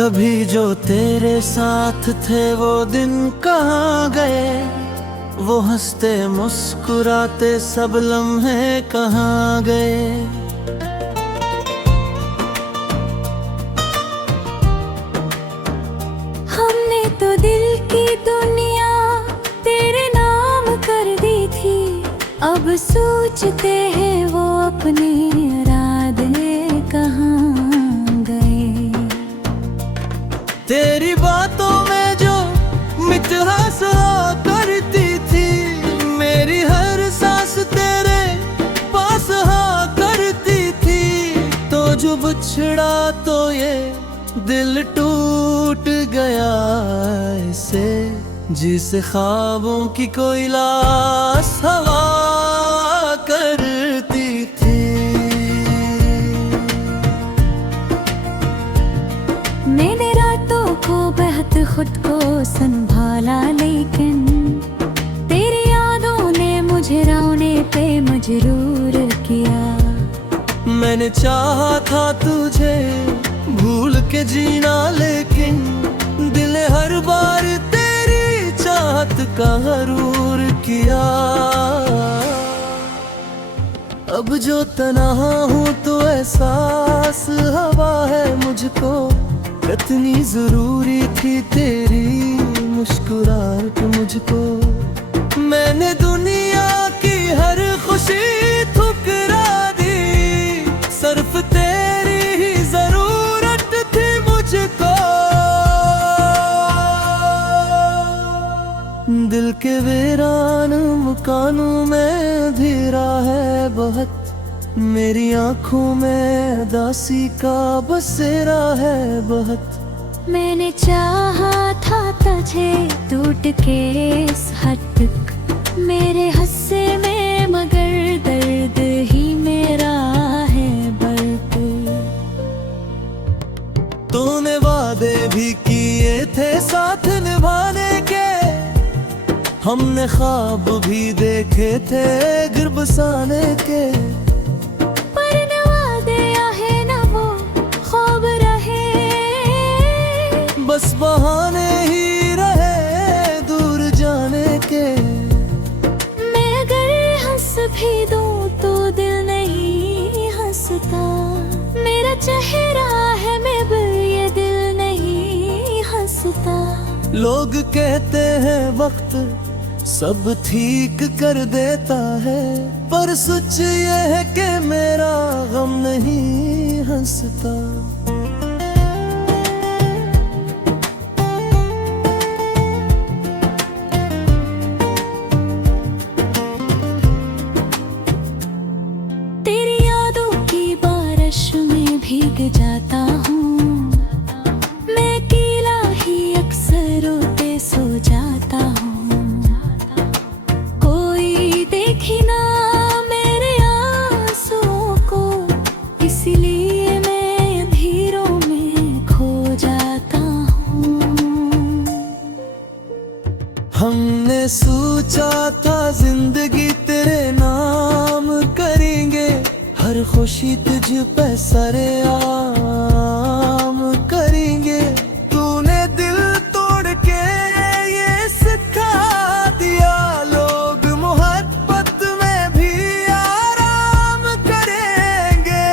कभी जो तेरे साथ थे वो दिन कहाँ गए, वो हंसते मुस्कुराते सब लम्हे कहाँ गए। हमने तो दिल की दुनिया तेरे नाम कर दी थी, अब सोचते हैं वो अपने इरादे कहाँ गए। तेरी बातों में जो मिठास हुआ करती थी, मेरी हर सांस तेरे पास हुआ करती थी। तो जो बिछड़ा तो ये दिल टूट गया ऐसे, जिसे ख्वाबों की कोई लाश हवा करती थी। मैंने रातों को बहत खुद को संभाला, लेकिन तेरी यादों ने मुझे रोने पे मजबूर किया। मैंने चाहा था तुझे भूल के जीना, लेकिन दिल ने हर बार तेरी चाहत का गरूर किया। अब जो तन्हा हूँ तो एहसास हवा है मुझको, कितनी जरूरी थी तेरी मुस्कुराहट मुझको। मैंने दुनिया की हर खुशी ठुकरा दी, सिर्फ तेरी ही जरूरत थी मुझको। दिल के वीरान मकानों में अंधेरा है बहुत, मेरी आँखों में उदासी का बसेरा है बहुत। मैंने चाहा था तुझे टूट के इस हद तक मेरे हिस्से में, मगर दर्द ही मेरा है बर्द। तूने वादे भी किए थे साथ निभाने के, हमने ख्वाब भी देखे थे घर बसाने के। बस बहाने ही रहे दूर जाने के। मैं अगर हंस भी दूं तो दिल नहीं हंसता, मेरा चेहरा है मैं पर ये दिल नहीं हंसता। लोग कहते हैं वक्त सब ठीक कर देता है, पर सच ये है कि मेरा गम नहीं हंसता। भीग जाता हूँ मैं, अकेला ही अक्सर रोते सो जाता हूँ। कोई देखे ना मेरे आंसुओं को, इसलिए मैं अंधेरों में खो जाता हूँ। हमने सोचा था जिंदगी तेरे नाम करेंगे, हर खुशी तुझ पे सरेआम करेंगे। तूने दिल तोड़ के ये सिखा दिया, लोग मोहब्बत में भी आराम करेंगे।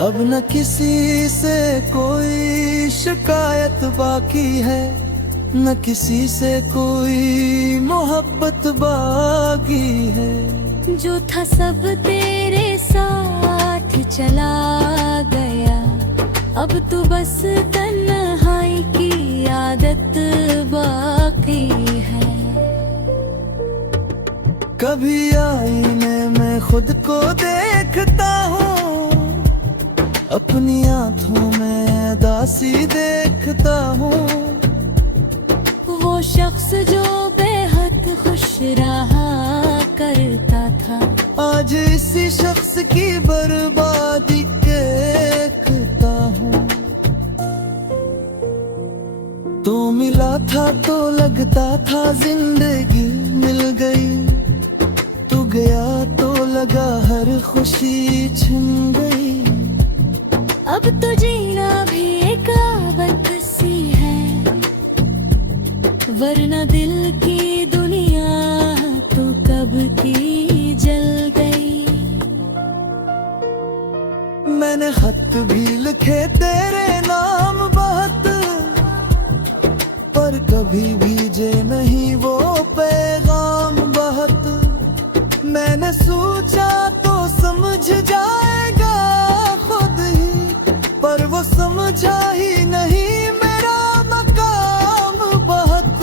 अब न किसी से कोई शिकायत बाकी है, न किसी से कोई मोहब्बत बाकी है। जो था सब तेरे साथ चला गया, अब तो बस तन्हाई की आदत बाकी है। कभी आईने में खुद को देखता हूँ, अपनी आंखों में उदासी देखता हूँ। वो शख्स जो बेहद खुश रहा करता था, आज इसी शख्स की बर्बादी देखता हूँ। तू मिला था तो लगता था जिंदगी मिल गई, तू गया तो लगा हर खुशी छिन गई। अब मैंने सोचा तो समझ जाएगा खुद ही, पर वो समझा ही नहीं मेरा मकाम बहुत।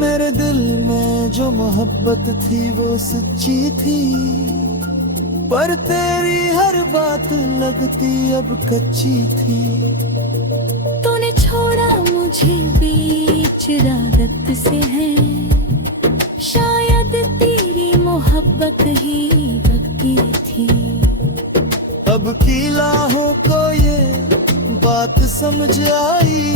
मेरे दिल में जो मोहब्बत थी वो सच्ची थी, पर तेरी हर बात लगती अब कच्ची थी। तूने छोड़ा मुझे बीच रात से है, शायद तेरी मोहब्बत ही बकी थी। अब की राहों को ये बात समझ आई,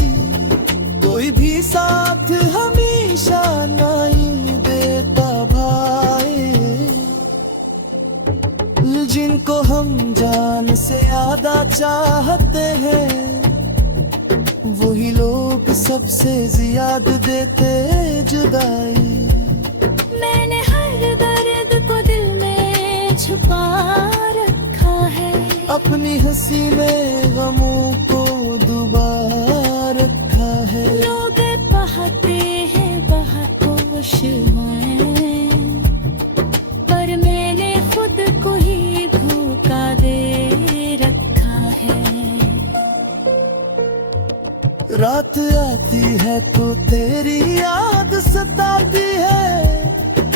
कोई भी साथ हमेशा नहीं देता भाई। जिनको हम जान से ज्यादा चाहते हैं, वही लोग सबसे ज्यादा देते जुदाई। मैंने हर दर्द को दिल में छुपा रखा है, अपनी हंसी में गमों को डुबा रखा है। लोग बहाते हैं बहाकोश में, पर मैंने खुद को ही धोखा दे रखा है। रात आती है तो तेरी याद सताती है,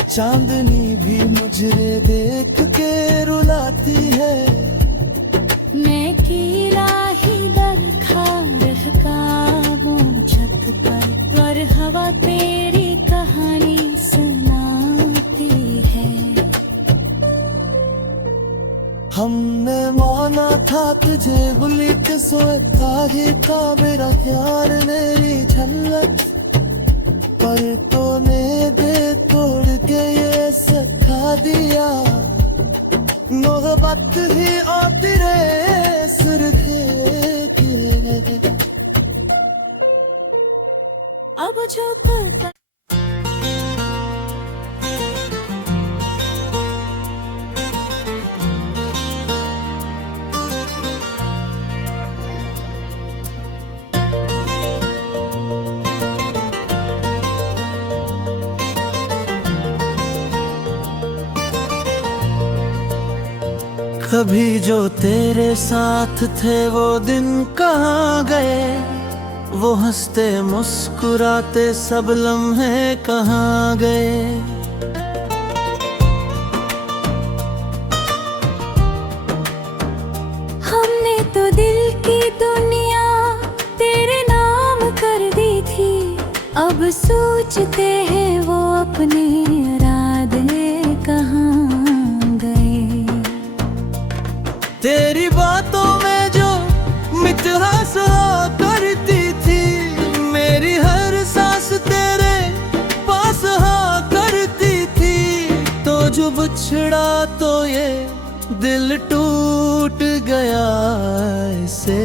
चांदनी भी मुझे देख के रुलाती है। मैं कीला ही डर खा रहूं छत पर हवा तेरी कहानी सुनाती है। हमने माना था तुझे भूली के सोता ही था मेरा प्यार मेरी झलक, पर तूने दे तोड़ के ये सिखा दिया। मोहब्बत ही और तेरे सिर के अब जो पता कभी जो तेरे साथ थे वो दिन कहाँ गए, वो हंसते मुस्कुराते सब लम्हे कहाँ गए। हमने तो दिल की दुनिया तेरे नाम कर दी थी, अब सोचते हैं वो अपने इरादे कहाँ गए। तेरी बातों में जो मिठास हुआ करती थी, मेरी हर सांस तेरे पास हाँ करती थी। तो जो बिछड़ा तो ये दिल टूट गया ऐसे,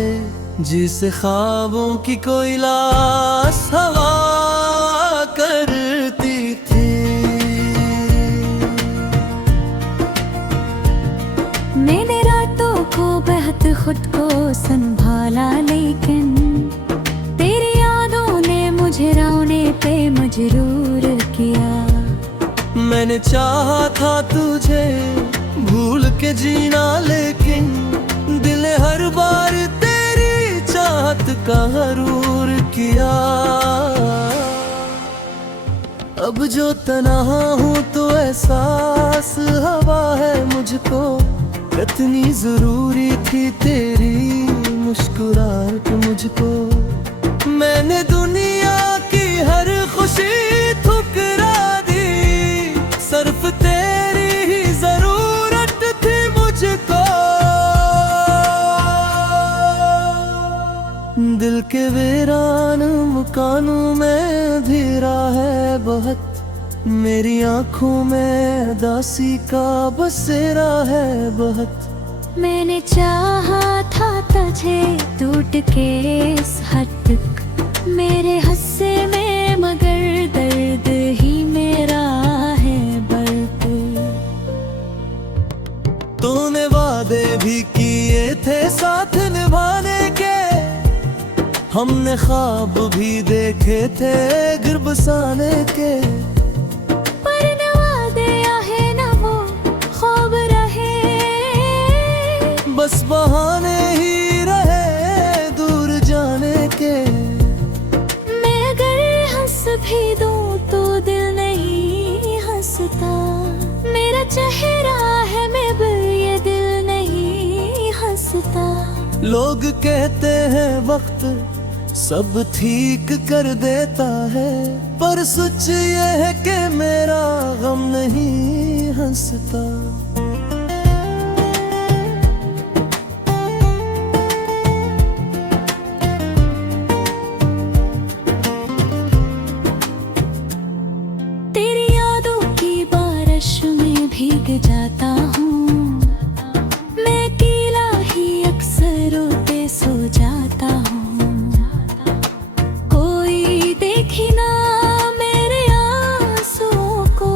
जिसे ख्वाबों की कोई लाश हवा करती थी। मैंने रातों को बहत खुद को संभाला, लेकिन तेरी यादों ने मुझे रोने पे मजबूर किया। मैंने चाहा था तुझे भूल के जीना, लेकिन दिल हर बार तेरी चाहत का हरूर किया। अब जो तन्हा हूँ तो एहसास हवा है मुझको, कितनी जरूरी थी तेरी मुस्कुराहट मुझको। मैंने दुनिया की हर खुशी ठुकरा दी, सिर्फ तेरी ही जरूरत थी मुझको। दिल के वीरान मकानों में अंधेरा है बहुत, मेरी आंखों में उदासी का बसेरा है बहुत। मैंने चाहा था तुझे टूट के इस हद तक, मेरे हंसे में मगर दर्द ही मेरा है बर्द। तूने वादे भी किए थे साथ निभाने के, हमने ख्वाब भी देखे थे घर बसाने के। बहाने ही रहे दूर जाने के। मैं अगर हंस भी दूं तो दिल नहीं हंसता। मेरा चेहरा है मैं पर ये दिल नहीं हंसता। लोग कहते हैं वक्त सब ठीक कर देता है, पर सच ये है कि मेरा गम नहीं हंसता। तेरी यादों की बारिश में भीग जाता हूँ। मैं अकेला ही अक्सर रोते सो जाता हूँ। कोई देखे ना मेरे आंसुओं को,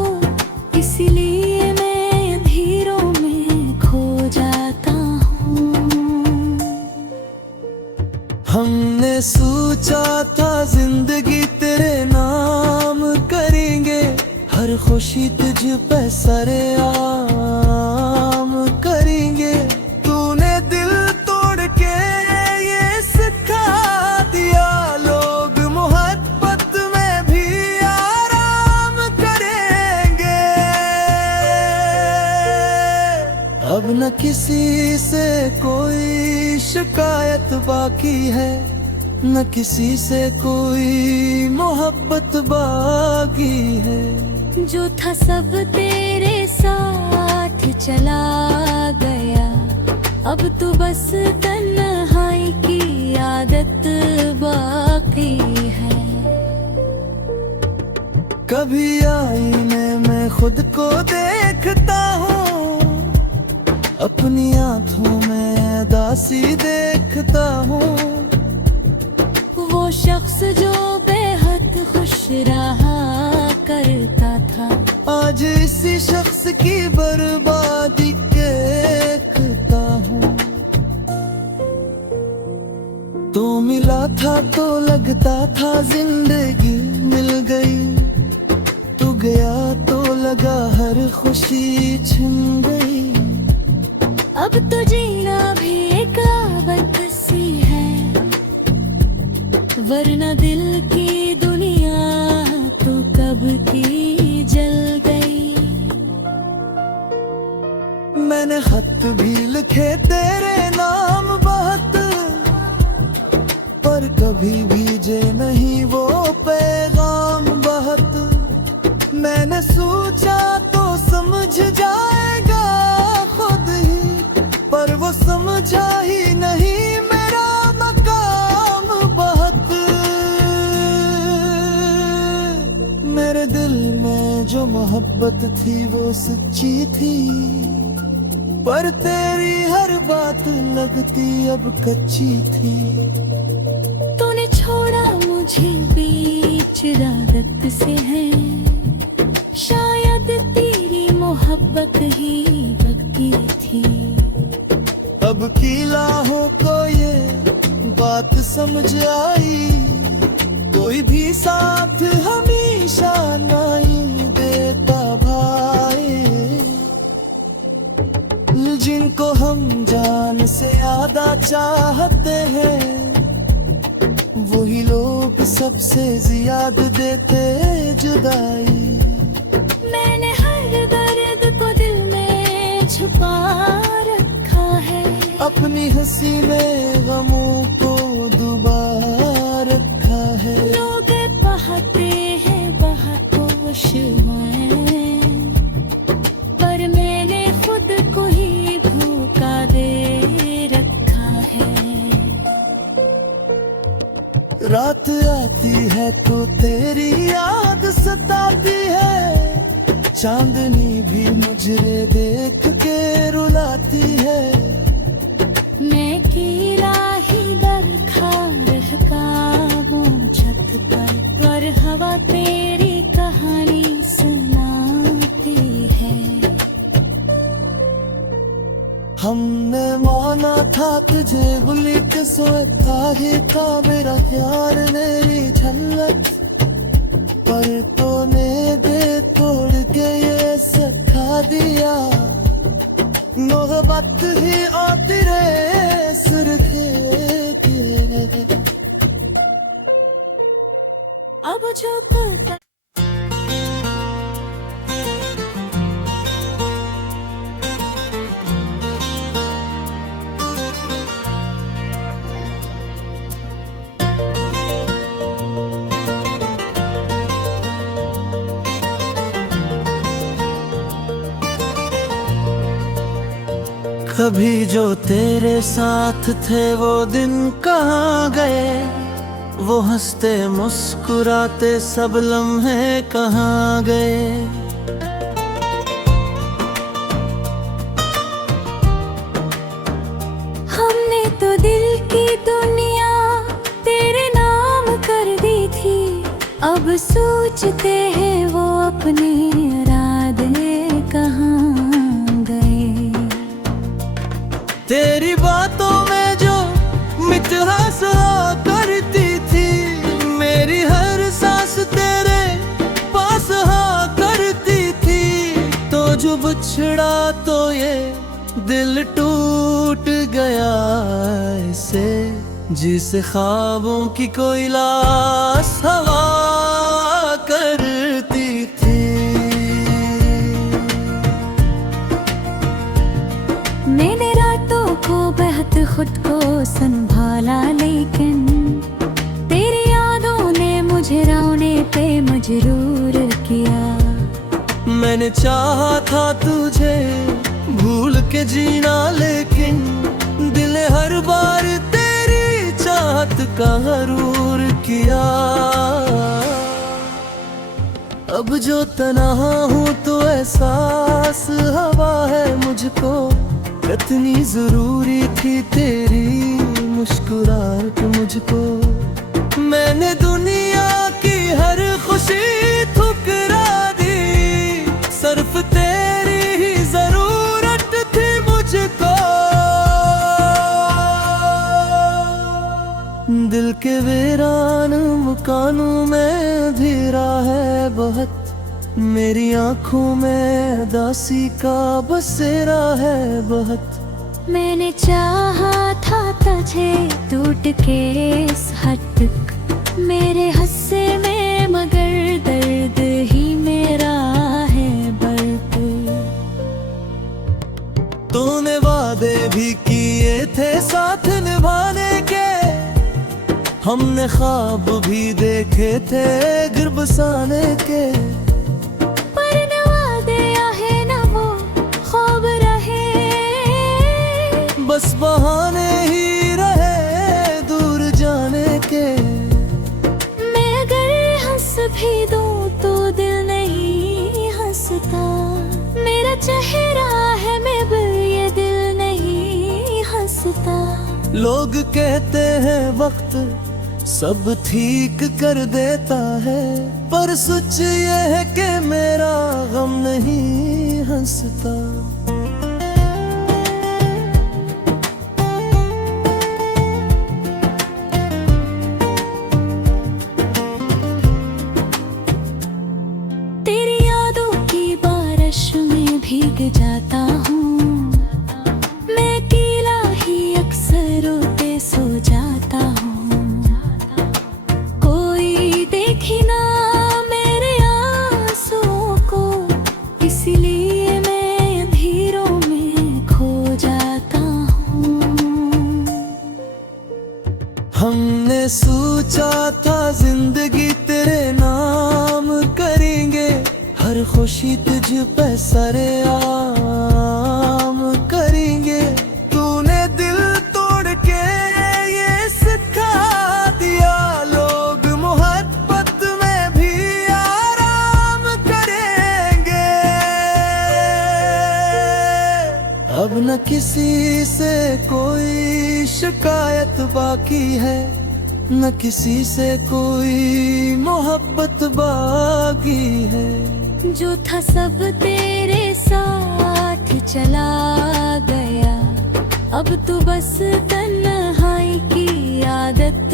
इसलिए मैं अंधेरों में खो जाता हूँ। हमने सोचा था जिंदगी तेरे नाम करेंगे, हर खुशी तुझ पे सरेआम करेंगे। तूने दिल तोड़ के ये सिखा दिया, लोग मोहब्बत में भी आराम करेंगे। अब न किसी से कोई शिकायत बाकी है, न किसी से कोई मोहब्बत बाकी है। जो था सब तेरे साथ चला गया, अब तो बस तन्हाई की आदत बाकी है। कभी आईने में खुद को देखता हूँ, अपनी आंखों में उदासी देखता हूँ। वो शख्स जो बेहद खुश रहा करता था, आज इसी शख्स की बर्बादी देखता हूँ। तो मिला था तो लगता था जिंदगी मिल गई, तू गया तो लगा हर खुशी छिन गई। अब तो जीना भी एक आवत सी है, वरना दिल की दुनिया तो कब की जल गई। मैंने खत भी लिखे तेरे नाम बहुत, पर कभी भेजे नहीं वो पैगाम बहुत। मैंने सोचा तो समझ जाएगा खुद ही, पर वो समझा ही नहीं मेरा मकाम बहुत। मेरे दिल में जो मोहब्बत थी वो सच्ची थी, पर तेरी हर बात लगती अब कच्ची थी। तूने छोड़ा मुझे बीच रात से है, शायद तेरी मोहब्बत ही बकती थी। अब की राहों को ये बात समझ आई, कोई भी साथ हमेशा नहीं देता भाई। जिनको हम जान से ज्यादा चाहते हैं, वही लोग सबसे ज्यादा देते जुदाई। मैंने हर दर्द को दिल में छुपा रखा है, अपनी हंसी में गमों को डुबा रखा है। लोग बहाते हैं बहाकोश में, पर मैंने खुद को ही धोखा दे रखा है। रात आती है तो तेरी याद सताती है, चांदनी भी मुझे देख के रुलाती है। मैं अकेला ही दरखा रहता हूँ छत पर हवा तेरी कहानी सुनाती है। हमने माना था तुझे भूली के सोता ही था मेरा प्यार मेरी झलक, पर तूने दे तोड़ के ये सिखा दिया मोहब्बत ही आती रहे कभी जो तेरे साथ थे वो दिन कहाँ गए, वो हंसते मुस्कुराते सब लम्हे कहाँ गए। हमने तो दिल की दुनिया तेरे नाम कर दी थी, अब सोचते हैं वो अपने इरादे कहाँ गए। तेरी बातों में जो मिठास हुआ करती थी, मेरी हर सांस तेरे पास हुआ करती थी। तो जो बिछड़ा तो ये दिल टूट गया ऐसे, जिसे ख्वाबों की कोई लाश हवा करती थी। मैंने रातों को बहत खुद को संभाला, लेकिन तेरी यादों ने मुझे रोने पे मजबूर किया। मैंने चाहा था तुझे भूल के जीना, लेकिन दिल हर बार तेरी चाहत का गरूर किया। अब जो तन्हा हूँ तो एहसास हवा है मुझको, कितनी जरूरी थी तेरी मुस्कुराहट मुझको। मैंने दुनिया की हर खुशी ठुकरा दी, सिर्फ तेरी ही जरूरत थी मुझको। दिल के वीरान मकानों में अंधेरा है बहुत, मेरी आंखों में उदासी का बसेरा है बहुत। मैंने चाहा था तुझे टूट के इस हद तक मेरे हिस्से में, मगर दर्द ही मेरा है बर्द। तूने वादे भी किए थे साथ निभाने के, हमने ख्वाब भी देखे थे घर बसाने के। पर न वादे है न वो ख्वाब रहे, बस बहाने ही रहे दूर जाने के। मैं अगर हंस भी दूं तो दिल नहीं हंसता, मेरा चेहरा है मगर ये दिल नहीं हंसता। लोग कहते हैं वक्त सब ठीक कर देता है, पर सच ये है कि मेरा गम नहीं हंसता। तेरी यादों की बारिश में भीग जाता हूँ, मैं अकेला ही अक्सर रोते सो जाता हूँ। देखी ना मेरे आंसुओं को, इसलिए मैं अंधेरों में खो जाता हूँ। हमने सोचा था जिंदगी तेरे नाम करेंगे, हर खुशी तुझ पे सरेआम करेंगे। तूने दिल तोड़ के ये सिखा दिया, लोग मोहब्बत में भी आराम करेंगे। अब न किसी से कोई शिकायत बाकी है, न किसी से कोई मोहब्बत बाकी है। जो था सब तेरे साथ चला गया, अब तो बस तन्हाई की आदत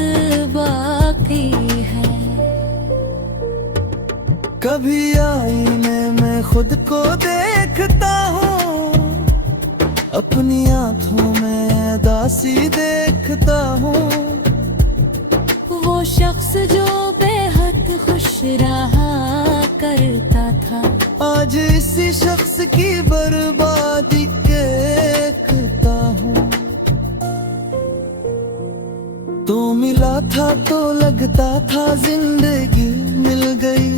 बाकी है। कभी आईने में खुद को देखता हूँ, अपनी आंखों में उदासी देखता हूँ। वो शख्स जो बेहद खुश रहा करता था, आज इसी शख्स की बर्बादी देखता हूँ। तू मिला था तो लगता था जिंदगी मिल गई,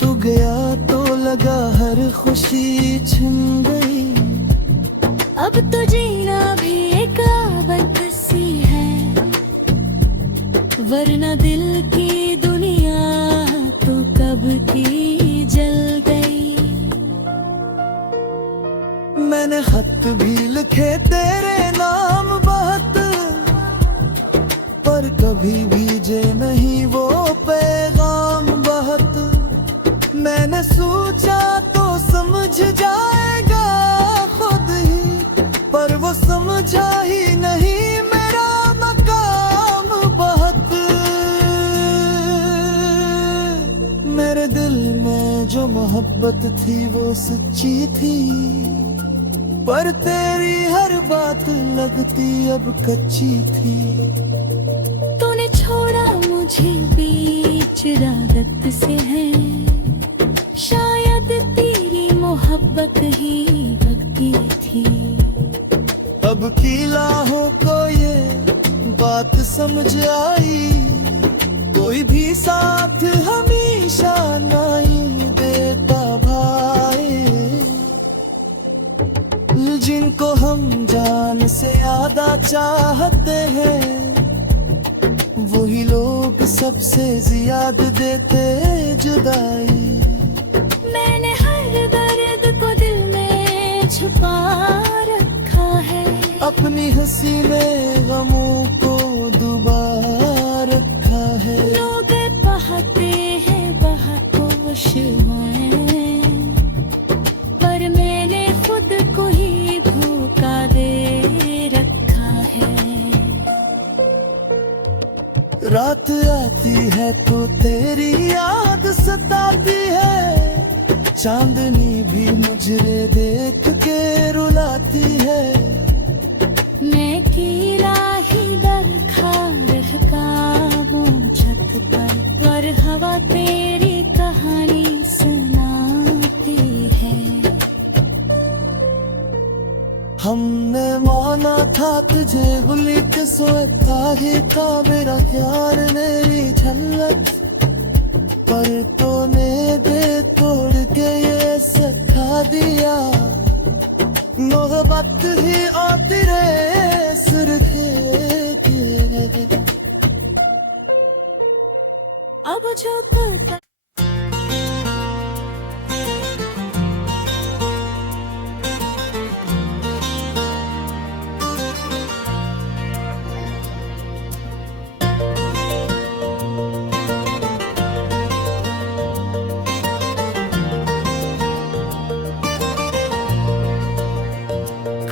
तू गया तो लगा हर खुशी छिन गई। अब तो जीना भी एक आदत सी है, वरना दिल की दुनिया तो कब की जल गई। मैंने खत भी लिखे तेरे नाम बहुत, पर कभी भेजे नहीं वो पैगाम बहुत। मैंने सोचा तो समझ जाएगा खुद ही, पर वो समझा ही नहीं मेरा मकाम बहुत। मेरे दिल में जो मोहब्बत थी वो सच्ची थी, पर तेरी हर बात लगती अब कच्ची थी। तूने छोड़ा मुझे बीच रात से है, शायद तेरी मोहब्बत ही भक्ति थी। अब की राहों को ये बात समझ आई, कोई भी साथ हमेशा नहीं देता भाई। जिनको हम जान से ज्यादा चाहते हैं, वही लोग सबसे ज्यादा देते जुदाई। मैंने हर दर्द को दिल में छुपा रखा है, अपनी हंसी में गमों को डुबा रखा है। लोग बहाते हैं बहुत खुश हैं, पर मैंने खुद को ही धोखा दे रखा है। रात आती है तो तेरी याद सताती है, चांदनी भी मुझे देख के रुलाती है। मैं कीला ही दर खा रह काबू छत पर हवा तेरी कहानी सुनाती है। हमने माना था तुझे भूली के सोता ही था मेरा प्यार मेरी झलक, पर तूने दे तोड़ के ये सिखा दिया। मोहब्बत ही आती रे सुरखे अब जो तक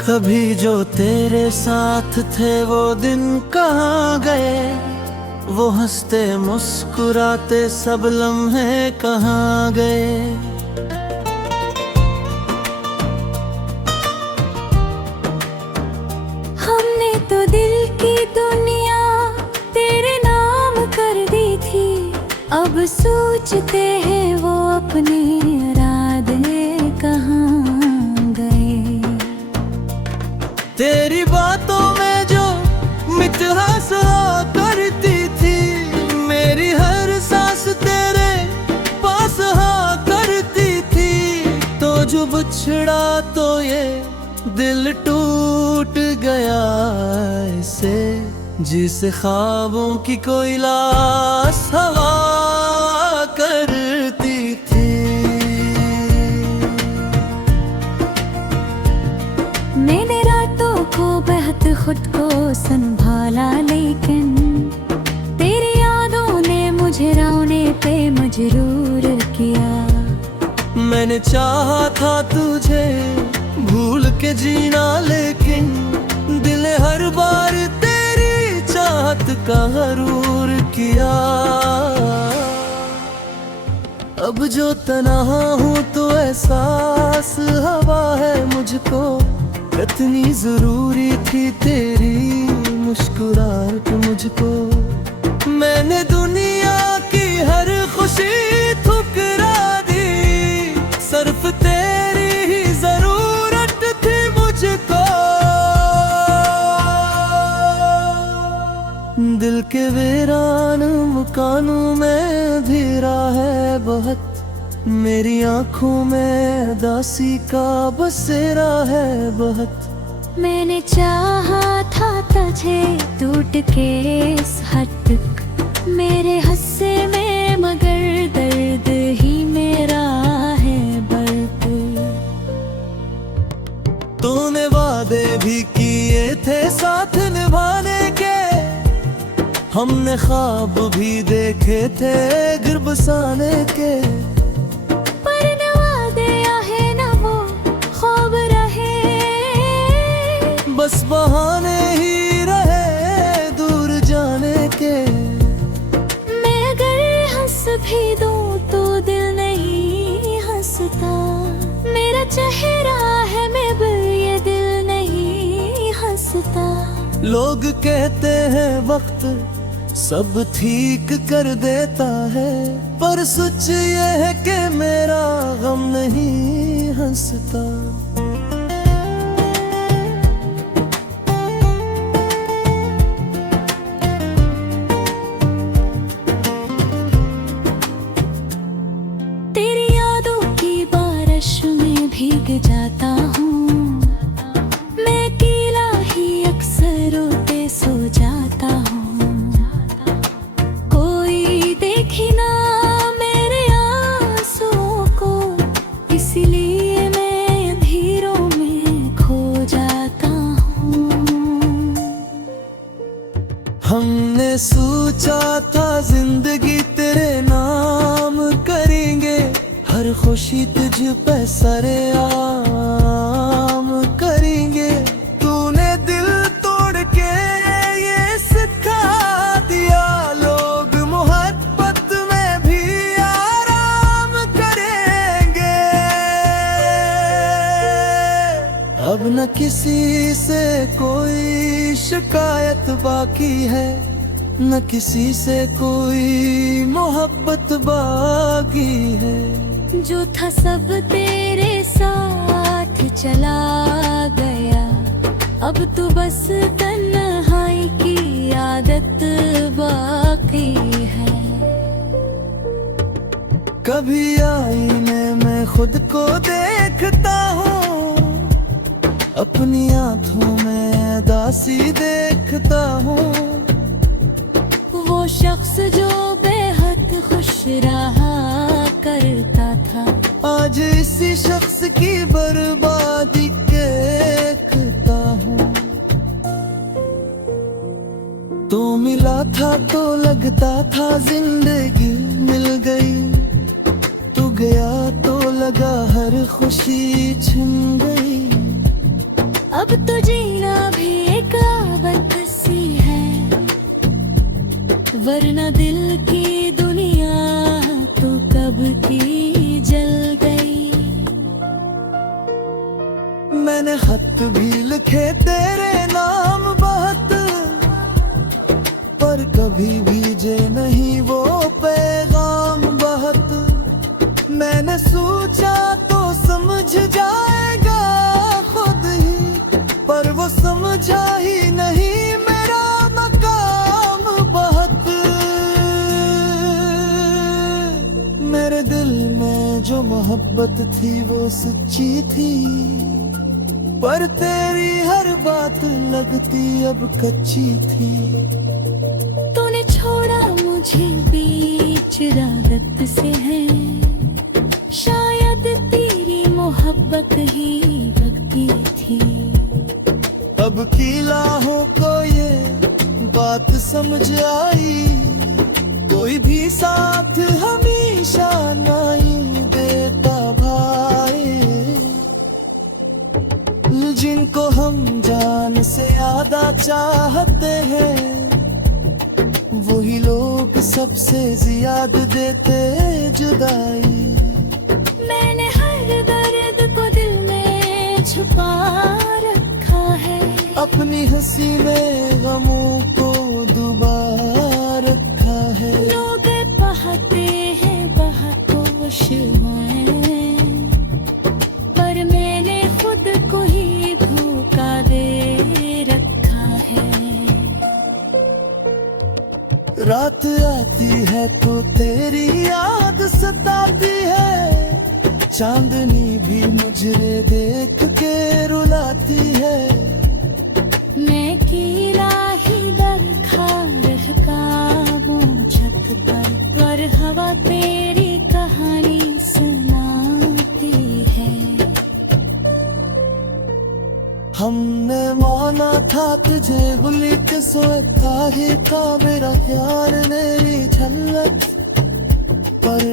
कभी जो तेरे साथ थे वो दिन कहाँ गए, वो हंसते मुस्कुराते सब लम्हे कहाँ गए। हमने तो दिल की दुनिया तेरे नाम कर दी थी, अब सोचते हैं वो अपने इरादे कहाँ गए। तेरी बातों में जो मिठास करती थी, मेरी हर सांस तेरे पास हाँ करती थी। तो जो बिछड़ा तो ये दिल टूट गया ऐसे, जिसे ख्वाबों की कोई लाश हवा करती थी। मैंने रातों को बहुत खुद को संभाला, लेकिन तेरी यादों ने मुझे रोने पे मजबूर किया। मैंने चाहा था तुझे भूल के जीना, लेकिन दिल हर बार तेरी चाहत का गरूर किया। अब जो तन्हा हूँ तो एहसास हवा है मुझको, कितनी जरूरी थी तेरी मुस्कुराहट मुझको। मैंने दुनिया की हर खुशी ठुकरा दी, सिर्फ तेरी ही जरूरत थी मुझको। दिल के वीरान मकानों में अंधेरा है बहुत, मेरी आंखों में उदासी का बसेरा है बहुत। मैंने चाहा था तुझे टूट के हद तक मेरे हस्से में, मगर दर्द ही मेरा है बर्द। तूने वादे भी किए थे साथ निभाने के, हमने ख्वाब भी देखे थे घर बसाने के। पर न वादे आहे न वो ख्वाब रहे, बस बहाने ही रहे दूर जाने के। मैं अगर हंस भी दूं तो दिल नहीं हंसता, मेरा चेहरा है मैं ये दिल नहीं हंसता। लोग कहते हैं वक्त सब ठीक कर देता है, पर सच ये है कि मेरा गम नहीं हंसता। तेरी यादों की बारिश में भीग जाता हूँ, मैं अकेला ही अक्सर रोते सो जाता हूँ। कोई देखे ना मेरे आंसुओं को, इसलिए मैं अंधेरों में खो जाता हूँ। हमने सोचा था जिंदगी तेरे नाम करेंगे, हर खुशी तुझ पे सरेआम करेंगे। तूने दिल तोड़ के ये सिखा दिया, लोग मोहब्बत में भी आराम करेंगे। अब न किसी से कोई शिकायत बाकी है, न किसी से कोई मोहब्बत बाकी है। जो था सब तेरे साथ चला गया, अब तो बस तन्हाई की आदत बाकी है। कभी आईने में खुद को देखता हूँ, अपनी आंखों में उदासी देखता हूँ। वो शख्स जो बेहद खुश रहा करता था, आज इसी शख्स की बर्बादी देखता हूँ। तू मिला था तो लगता था जिंदगी मिल गई, तू गया तो लगा हर खुशी छिन गई। अब तो जीना भी एक आवत सी है, वरना दिल की दुनिया तो कब की जल गई। मैंने खत भी लिखे तेरे नाम बहुत, पर कभी भेजे नहीं वो पैगाम बहुत। मैंने सोचा तो समझ जाएगा खुद ही, पर वो समझा ही नहीं मेरा मकाम बहुत। मेरे दिल में जो मोहब्बत थी वो सच्ची थी, पर तेरी हर बात लगती अब कच्ची थी। तूने छोड़ा मुझे बीच रात से है, शायद तेरी मोहब्बत ही भक्ति थी। अब की राहों को ये बात समझ आई, कोई भी साथ हमेशा नहीं देता भाई। जिनको हम जान से ज्यादा चाहते हैं, वही लोग सबसे ज्यादा देते जुदाई। मैंने हर दर्द को दिल में छुपा रखा है, अपनी हंसी में गमों को डुबा रखा है। लोग बहाते हैं बहाकोश हैं, पर मैंने खुद को ही धोखा दे रखा है। रात आती है तो तेरी याद सताती है, चांदनी भी मुझे देख के रुलाती है। था तुझे भूली के सोता ही था मेरा प्यार मेरी झलक पर